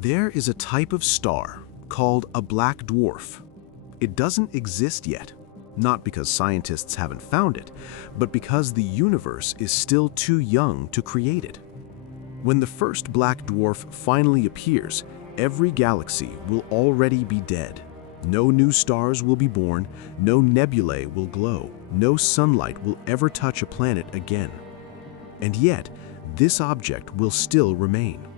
There is a type of star called a black dwarf. It doesn't exist yet, not because scientists haven't found it, but because the universe is still too young to create it. When the first black dwarf finally appears, every galaxy will already be dead. No new stars will be born, no nebulae will glow, no sunlight will ever touch a planet again. And yet, this object will still remain.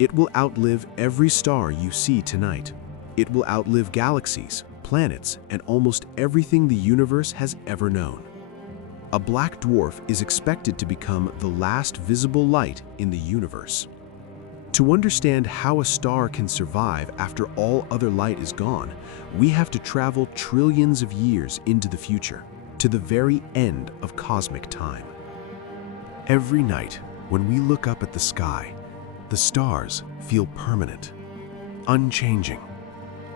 It will outlive every star you see tonight. It will outlive galaxies, planets, and almost everything the universe has ever known. A black dwarf is expected to become the last visible light in the universe. To understand how a star can survive after all other light is gone, we have to travel trillions of years into the future, to the very end of cosmic time. Every night, when we look up at the sky, the stars feel permanent, unchanging,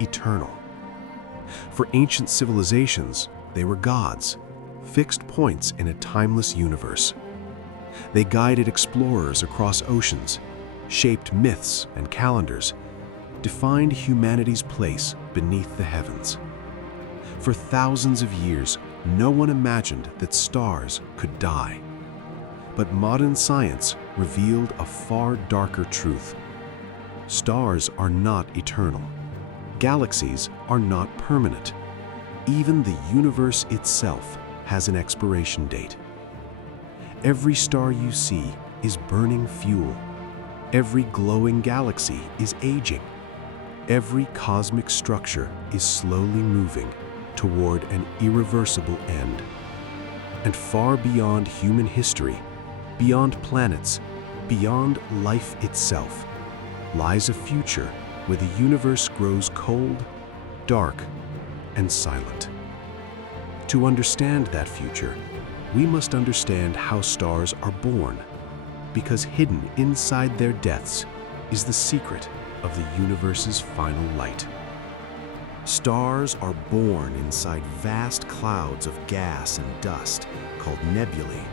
eternal. For ancient civilizations, they were gods, fixed points in a timeless universe. They guided explorers across oceans, shaped myths and calendars, defined humanity's place beneath the heavens. For thousands of years, no one imagined that stars could die. But modern science revealed a far darker truth. Stars are not eternal. Galaxies are not permanent. Even the universe itself has an expiration date. Every star you see is burning fuel. Every glowing galaxy is aging. Every cosmic structure is slowly moving toward an irreversible end. And far beyond human history, beyond planets, beyond life itself, lies a future where the universe grows cold, dark, and silent. To understand that future, we must understand how stars are born, because hidden inside their depths is the secret of the universe's final light. Stars are born inside vast clouds of gas and dust called nebulae.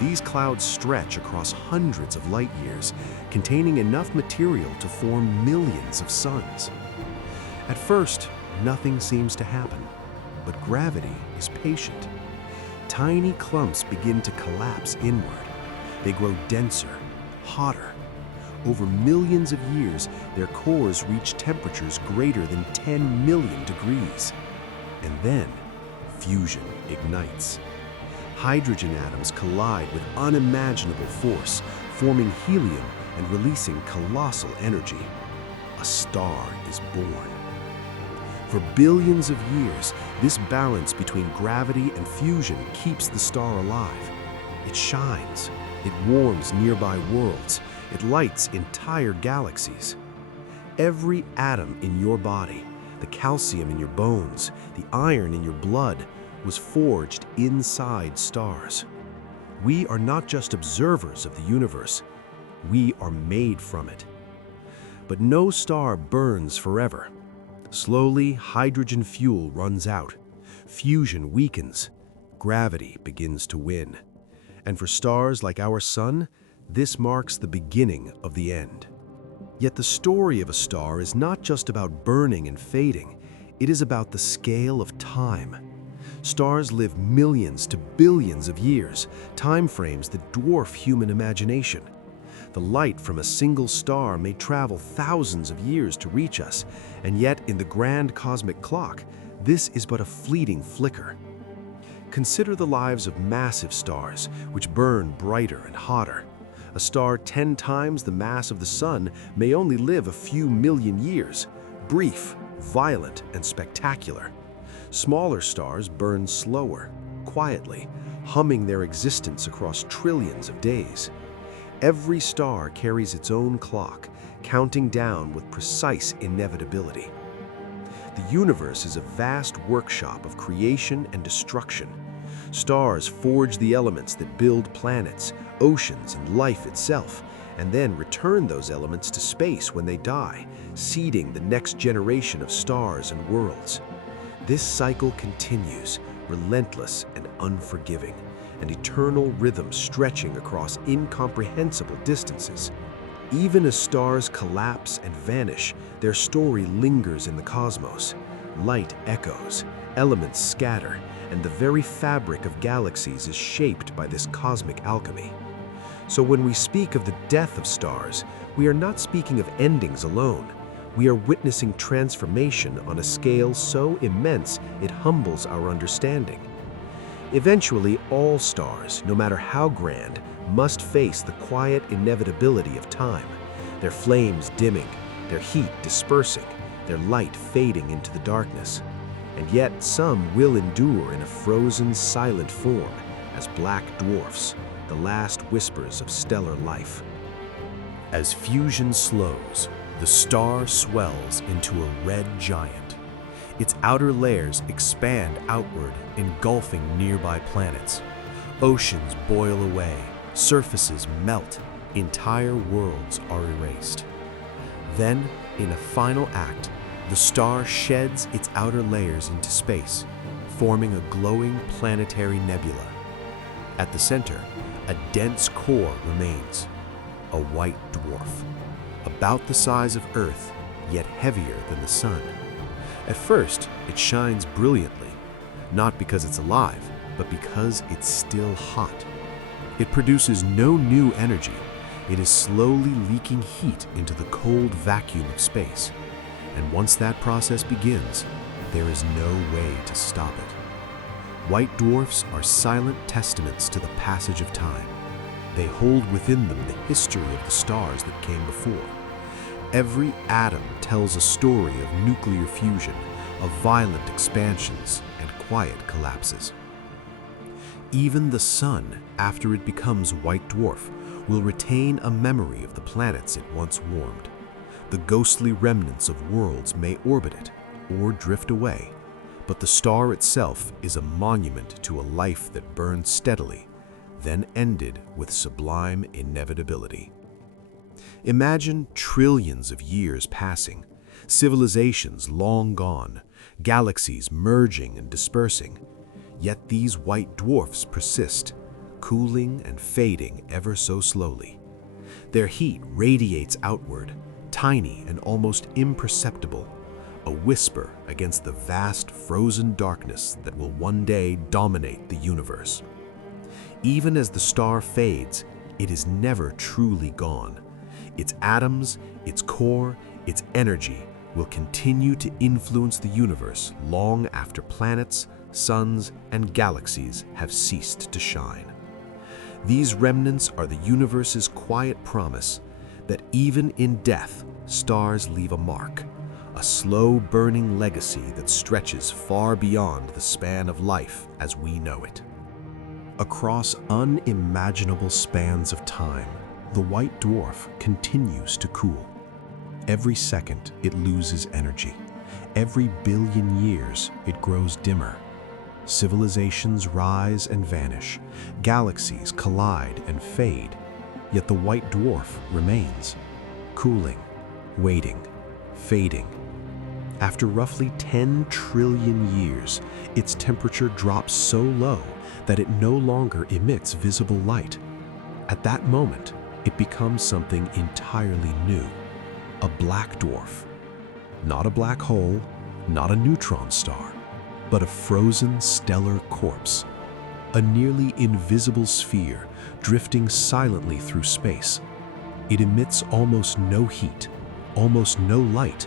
These clouds stretch across hundreds of light years, containing enough material to form millions of suns. At first, nothing seems to happen, but gravity is patient. Tiny clumps begin to collapse inward. They grow denser, hotter. Over millions of years, their cores reach temperatures greater than 10 million degrees. And then, fusion ignites. Hydrogen atoms collide with unimaginable force, forming helium and releasing colossal energy. A star is born. For billions of years, this balance between gravity and fusion keeps the star alive. It shines, it warms nearby worlds, it lights entire galaxies. Every atom in your body, the calcium in your bones, the iron in your blood, was forged inside stars. We are not just observers of the universe, we are made from it. But no star burns forever. Slowly, hydrogen fuel runs out, fusion weakens, gravity begins to win. And for stars like our sun, this marks the beginning of the end. Yet the story of a star is not just about burning and fading, it is about the scale of time. Stars live millions to billions of years, time frames that dwarf human imagination. The light from a single star may travel thousands of years to reach us, and yet in the grand cosmic clock, this is but a fleeting flicker. Consider the lives of massive stars, which burn brighter and hotter. A star 10 times the mass of the sun may only live a few million years, brief, violent, and spectacular. Smaller stars burn slower, quietly, humming their existence across trillions of days. Every star carries its own clock, counting down with precise inevitability. The universe is a vast workshop of creation and destruction. Stars forge the elements that build planets, oceans, and life itself, and then return those elements to space when they die, seeding the next generation of stars and worlds. This cycle continues, relentless and unforgiving, an eternal rhythm stretching across incomprehensible distances. Even as stars collapse and vanish, their story lingers in the cosmos. Light echoes, elements scatter, and the very fabric of galaxies is shaped by this cosmic alchemy. So when we speak of the death of stars, we are not speaking of endings alone. We are witnessing transformation on a scale so immense it humbles our understanding. Eventually, all stars, no matter how grand, must face the quiet inevitability of time, their flames dimming, their heat dispersing, their light fading into the darkness. And yet some will endure in a frozen, silent form as black dwarfs, the last whispers of stellar life. As fusion slows, the star swells into a red giant. Its outer layers expand outward, engulfing nearby planets. Oceans boil away, surfaces melt, entire worlds are erased. Then, in a final act, the star sheds its outer layers into space, forming a glowing planetary nebula. At the center, a dense core remains, a white dwarf, about the size of Earth, yet heavier than the sun. At first, it shines brilliantly, not because it's alive, but because it's still hot. It produces no new energy. It is slowly leaking heat into the cold vacuum of space. And once that process begins, there is no way to stop it. White dwarfs are silent testaments to the passage of time. They hold within them the history of the stars that came before. Every atom tells a story of nuclear fusion, of violent expansions and quiet collapses. Even the sun, after it becomes white dwarf, will retain a memory of the planets it once warmed. The ghostly remnants of worlds may orbit it or drift away, but the star itself is a monument to a life that burned steadily, then ended with sublime inevitability. Imagine trillions of years passing, civilizations long gone, galaxies merging and dispersing, yet these white dwarfs persist, cooling and fading ever so slowly. Their heat radiates outward, tiny and almost imperceptible, a whisper against the vast frozen darkness that will one day dominate the universe. Even as the star fades, it is never truly gone. Its atoms, its core, its energy will continue to influence the universe long after planets, suns, and galaxies have ceased to shine. These remnants are the universe's quiet promise that even in death, stars leave a mark, a slow-burning legacy that stretches far beyond the span of life as we know it. Across unimaginable spans of time, the white dwarf continues to cool. Every second, it loses energy. Every billion years, it grows dimmer. Civilizations rise and vanish. Galaxies collide and fade. Yet the white dwarf remains, cooling, waiting, fading. After roughly 10 trillion years, its temperature drops so low that it no longer emits visible light. At that moment, it becomes something entirely new, a black dwarf. Not a black hole, not a neutron star, but a frozen stellar corpse, a nearly invisible sphere drifting silently through space. It emits almost no heat, almost no light.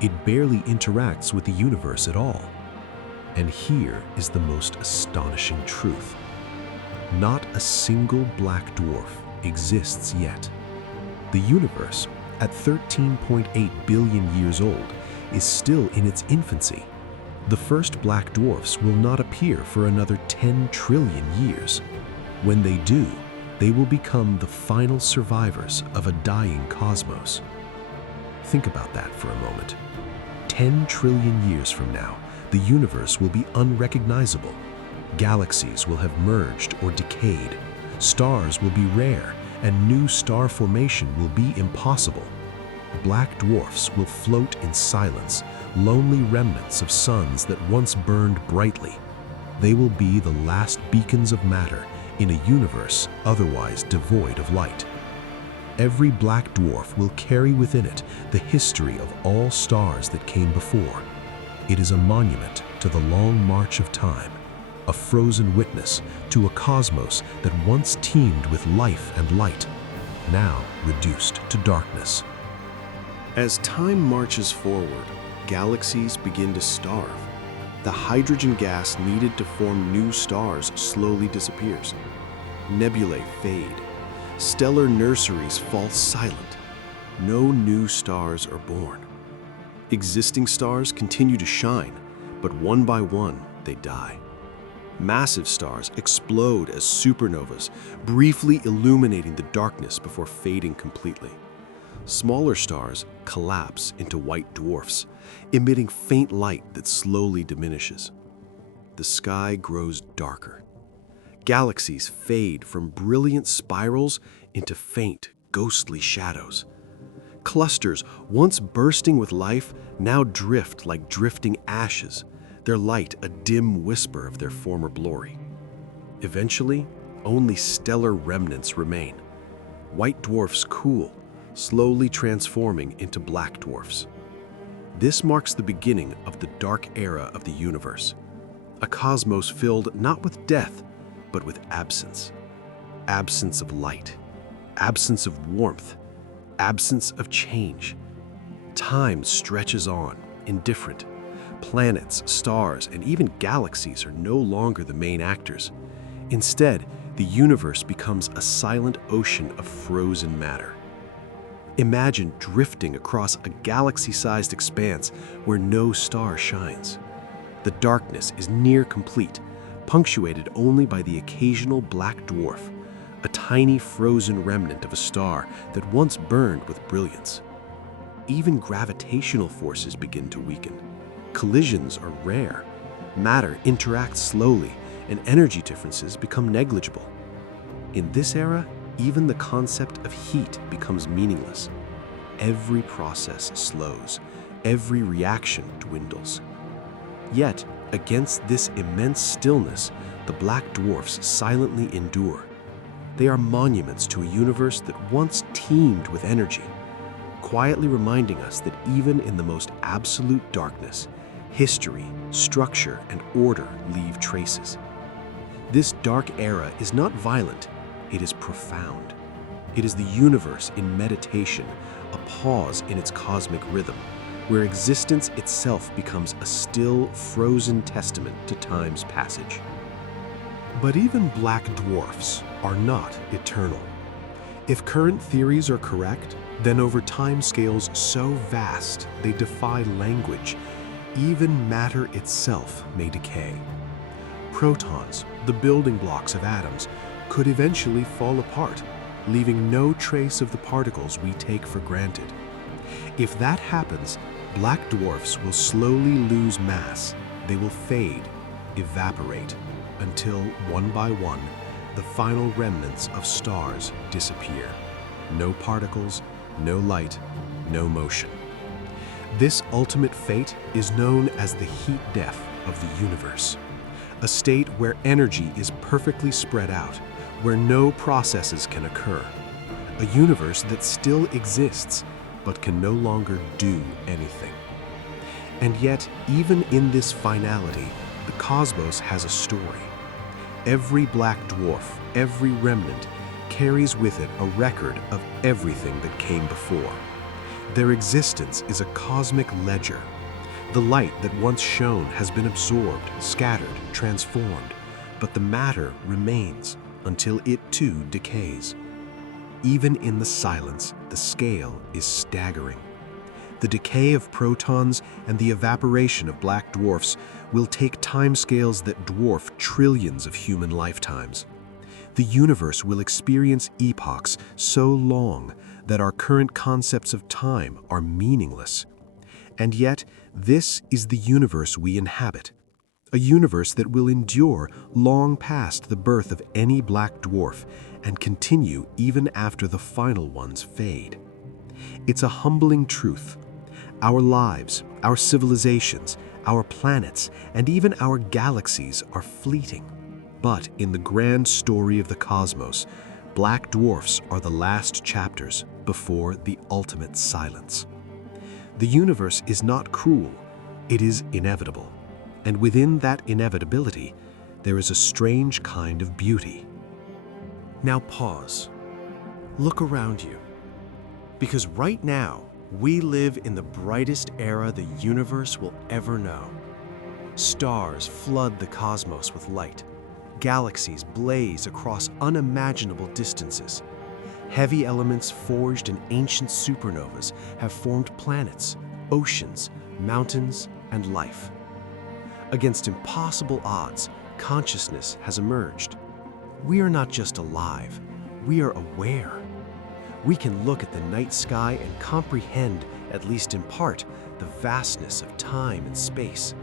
It barely interacts with the universe at all. And here is the most astonishing truth. Not a single black dwarf exists yet. The universe, at 13.8 billion years old, is still in its infancy. The first black dwarfs will not appear for another 10 trillion years. When they do, they will become the final survivors of a dying cosmos. Think about that for a moment. 10 trillion years from now, the universe will be unrecognizable. Galaxies will have merged or decayed. Stars will be rare, and new star formation will be impossible. Black dwarfs will float in silence, lonely remnants of suns that once burned brightly. They will be the last beacons of matter in a universe otherwise devoid of light. Every black dwarf will carry within it the history of all stars that came before. It is a monument to the long march of time, a frozen witness to a cosmos that once teemed with life and light, now reduced to darkness. As time marches forward, galaxies begin to starve. The hydrogen gas needed to form new stars slowly disappears. Nebulae fade. Stellar nurseries fall silent. No new stars are born. Existing stars continue to shine, but one by one they die. Massive stars explode as supernovas, briefly illuminating the darkness before fading completely. Smaller stars collapse into white dwarfs, emitting faint light that slowly diminishes. The sky grows darker. Galaxies fade from brilliant spirals into faint, ghostly shadows. Clusters, once bursting with life, now drift like drifting ashes, their light a dim whisper of their former glory. Eventually, only stellar remnants remain. White dwarfs cool, slowly transforming into black dwarfs. This marks the beginning of the dark era of the universe, a cosmos filled not with death, but with absence. Absence of light, absence of warmth, absence of change. Time stretches on, indifferent. Planets, stars, and even galaxies are no longer the main actors. Instead, the universe becomes a silent ocean of frozen matter. Imagine drifting across a galaxy-sized expanse where no star shines. The darkness is near complete, punctuated only by the occasional black dwarf, a tiny frozen remnant of a star that once burned with brilliance. Even gravitational forces begin to weaken. Collisions are rare. Matter interacts slowly, and energy differences become negligible. In this era, even the concept of heat becomes meaningless. Every process slows, every reaction dwindles. Yet, against this immense stillness, the black dwarfs silently endure. They are monuments to a universe that once teemed with energy, quietly reminding us that even in the most absolute darkness, history, structure, and order leave traces. This dark era is not violent, it is profound. It is the universe in meditation, a pause in its cosmic rhythm, where existence itself becomes a still, frozen testament to time's passage. But even black dwarfs are not eternal. If current theories are correct, then over timescales so vast they defy language, even matter itself may decay. Protons, the building blocks of atoms, could eventually fall apart, leaving no trace of the particles we take for granted. If that happens, black dwarfs will slowly lose mass. They will fade, evaporate, until one by one, the final remnants of stars disappear. No particles, no light, no motion. This ultimate fate is known as the heat death of the universe, a state where energy is perfectly spread out, where no processes can occur, a universe that still exists but can no longer do anything. And yet, even in this finality, the cosmos has a story. Every black dwarf, every remnant, carries with it a record of everything that came before. Their existence is a cosmic ledger. The light that once shone has been absorbed, scattered, transformed, but the matter remains until it too decays. Even in the silence, the scale is staggering. The decay of protons and the evaporation of black dwarfs will take timescales that dwarf trillions of human lifetimes. The universe will experience epochs so long that our current concepts of time are meaningless. And yet, this is the universe we inhabit, a universe that will endure long past the birth of any black dwarf and continue even after the final ones fade. It's a humbling truth. Our lives, our civilizations, our planets, and even our galaxies are fleeting. But in the grand story of the cosmos, Black dwarfs are the last chapters before the ultimate silence. The universe is not cruel, it is inevitable. And within that inevitability, there is a strange kind of beauty. Now pause. Look around you. Because right now, we live in the brightest era the universe will ever know. Stars flood the cosmos with light. Galaxies blaze across unimaginable distances. Heavy elements forged in ancient supernovas have formed planets, oceans, mountains, and life. Against impossible odds, consciousness has emerged. We are not just alive, we are aware. We can look at the night sky and comprehend, at least in part, the vastness of time and space.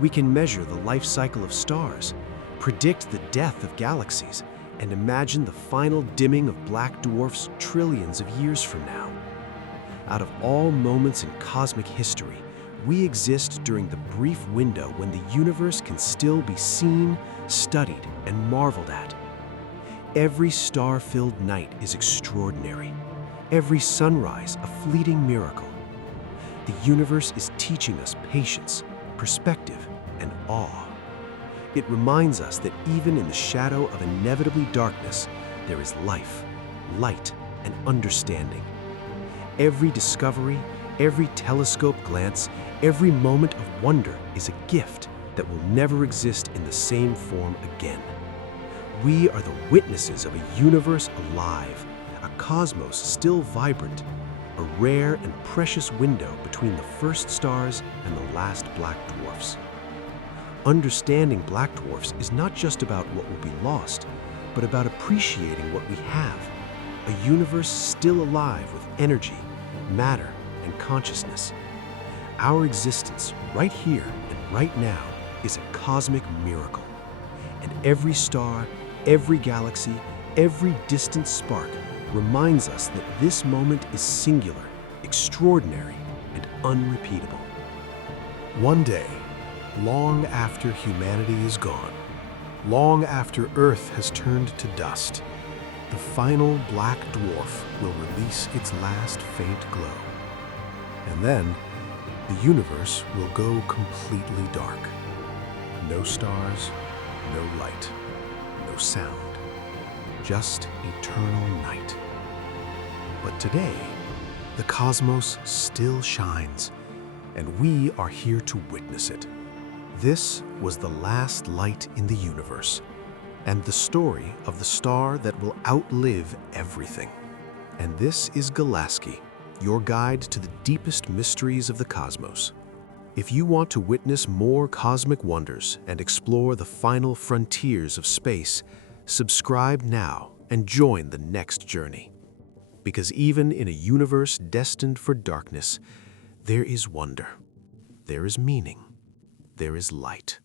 We can measure the life cycle of stars, predict the death of galaxies, and imagine the final dimming of black dwarfs trillions of years from now. Out of all moments in cosmic history, we exist during the brief window when the universe can still be seen, studied, and marveled at. Every star-filled night is extraordinary. Every sunrise a fleeting miracle. The universe is teaching us patience, perspective, and awe. It reminds us that even in the shadow of inevitably darkness, there is life, light, and understanding. Every discovery, every telescope glance, every moment of wonder is a gift that will never exist in the same form again. We are the witnesses of a universe alive, a cosmos still vibrant, a rare and precious window between the first stars and the last black dwarfs. Understanding black dwarfs is not just about what will be lost, but about appreciating what we have, a universe still alive with energy, matter, and consciousness. Our existence right here and right now is a cosmic miracle, and every star, every galaxy, every distant spark reminds us that this moment is singular, extraordinary, and unrepeatable. One day, long after humanity is gone, long after Earth has turned to dust, the final black dwarf will release its last faint glow. And then, the universe will go completely dark. No stars, no light, no sound, just eternal night. But today, the cosmos still shines, and we are here to witness it. This was the last light in the universe, and the story of the star that will outlive everything. And this is Galasky, your guide to the deepest mysteries of the cosmos. If you want to witness more cosmic wonders and explore the final frontiers of space, subscribe now and join the next journey. Because even in a universe destined for darkness, there is wonder, there is meaning, there is light.